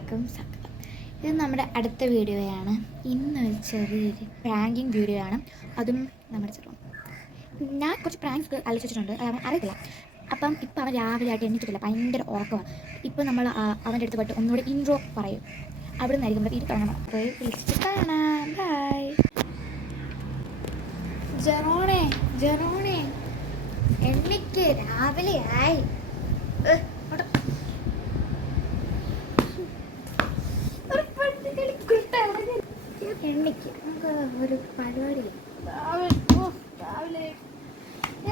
എല്ലാവർക്കും സ്വാഗതം. ഇത് നമ്മുടെ അടുത്ത വീഡിയോയാണ്. ഇന്നൊരു ചെറിയൊരു പ്രാങ്കിങ് വീഡിയോ ആണ്. അതും നമ്മുടെ ചെറുപ്പം ഞാൻ കുറച്ച് പ്രാങ്ക്സ് ആലോചിച്ചിട്ടുണ്ട്, അറിയത്തില്ല. അപ്പം ഇപ്പം അവൻ രാവിലെ ആയിട്ട് എണ്ണിച്ചിട്ടില്ല, ഭയങ്കര ഉറക്കമാണ്. ഇപ്പം നമ്മൾ അവൻ്റെ അടുത്ത് പോയിട്ട് ഒന്നുകൂടി ഇൻട്രോ പറയും. അവിടെ നിന്നായിരിക്കും നമ്മുടെ വീട്ടിൽ തുടങ്ങണം. അപ്പോൾ വിളിച്ചിട്ട് കാണാം. ബൈ. ജെറോണേ ജെറോണേ എണ്ണിക്ക്, രാവിലെ ആയി. എണ്ണിക്ക് നമുക്ക് ഒരു പരിപാടി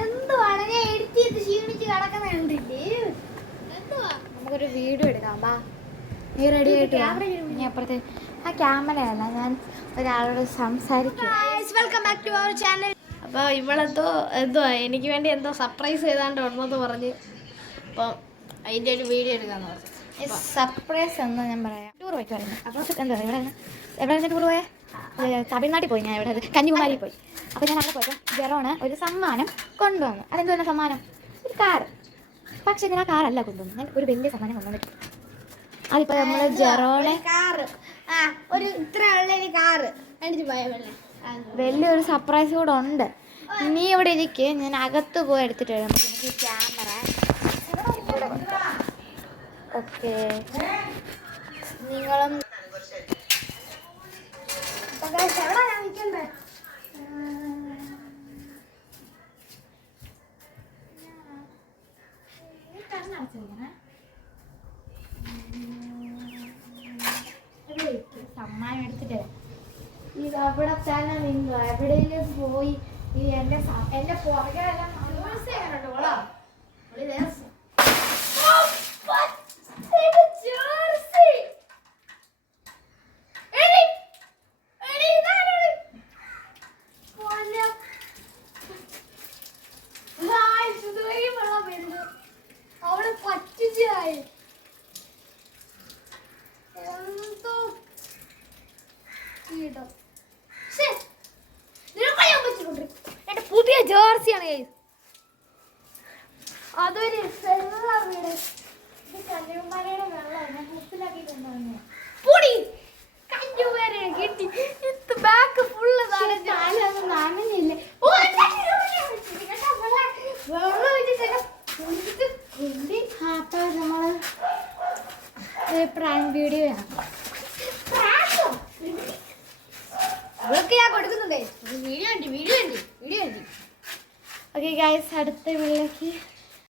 എന്തുവാണ് ഞാൻ എഡിറ്റ് ചെയ്ത് ക്ഷീണിച്ച് കിടക്കുന്നുണ്ടില്ലേ? എന്തുവാ നമുക്കൊരു വീഡിയോ എടുക്കാം. ബാ, നീ റെഡി ആയിട്ട് ഇനി അപ്പുറത്തെ ആ ക്യാമറയല്ല, ഞാൻ ഒരാളോട് സംസാരിക്കും. Welcome back to our channel. അപ്പോൾ എന്തുവാ എനിക്ക് വേണ്ടി എന്തോ സർപ്രൈസ് ചെയ്താണ്ട് ഉണ്ടെന്ന് പറഞ്ഞ് അപ്പം അതിൻ്റെ ഒരു വീഡിയോ എടുക്കാമെന്ന് പറഞ്ഞു. സർപ്രൈസ് എന്ന് ഞാൻ പറയാം. ടൂർ പോയിക്കുമായിരുന്നു. അപ്പോൾ എന്താ എവിടെ ടൂർ പോയേ? തമിഴ്നാട്ടിൽ പോയി. ഞാൻ ഇവിടെ കന്യാകുമാരിയിൽ പോയി. അപ്പോൾ ഞാൻ അവിടെ പോയപ്പോൾ ജെറോണ് ഒരു സമ്മാനം കൊണ്ടുവന്നു. അതെന്ത് തന്നെ സമ്മാനം? ഒരു കാറ്. പക്ഷേ ഞാൻ ആ കാറല്ല കൊണ്ടുവന്നു, ഞാൻ ഒരു വലിയ സമ്മാനം കൊണ്ടുവന്നിട്ടുണ്ട്. അതിപ്പോൾ നമ്മൾ ജെറോണെ ഒരു ഇത്ര ഉള്ളൊരു കാറ് വലിയൊരു സർപ്രൈസ് കൂടെ ഉണ്ട്. നീ ഇവിടെ ഇരിക്ക്, ഞാൻ അകത്ത് പോയി എടുത്തിട്ട് വരാം. എനിക്ക് ക്യാമറ ഓക്കെ. നിങ്ങളും സമ്മാനം എടുത്തിട്ട് ഇത് അവിടെ തന്നെ നിന്നു. എവിടെയെങ്കിലും പോയി ഈ എന്റെ പുറകെല്ലാം അവിടെ പറ്റിച്ചായി എന്തോ എന്റെ പുതിയ ജേഴ്സിയാണ്. അതൊരു കന്യാകുമാരിയുടെ വെള്ളമാണ് മുപ്പിലാക്കിയിട്ടുണ്ടാകുന്നത്. പൊടി കന്യാകുമാരി കിട്ടി. ഇത് ബാക്ക് ഫുള്ള് നനഞ്ഞില്ലേ? വെള്ളം വെച്ചിട്ട് അപ്പോൾ നമ്മള് പ്രാങ്ക് വീഡിയോ ആണ്. അവൾക്ക് ഞാൻ കൊടുക്കുന്നുണ്ടേ. വീഡിയോ ഉണ്ട്. ഓക്കെ ഗൈസ്, അടുത്ത വീഡിയോക്ക്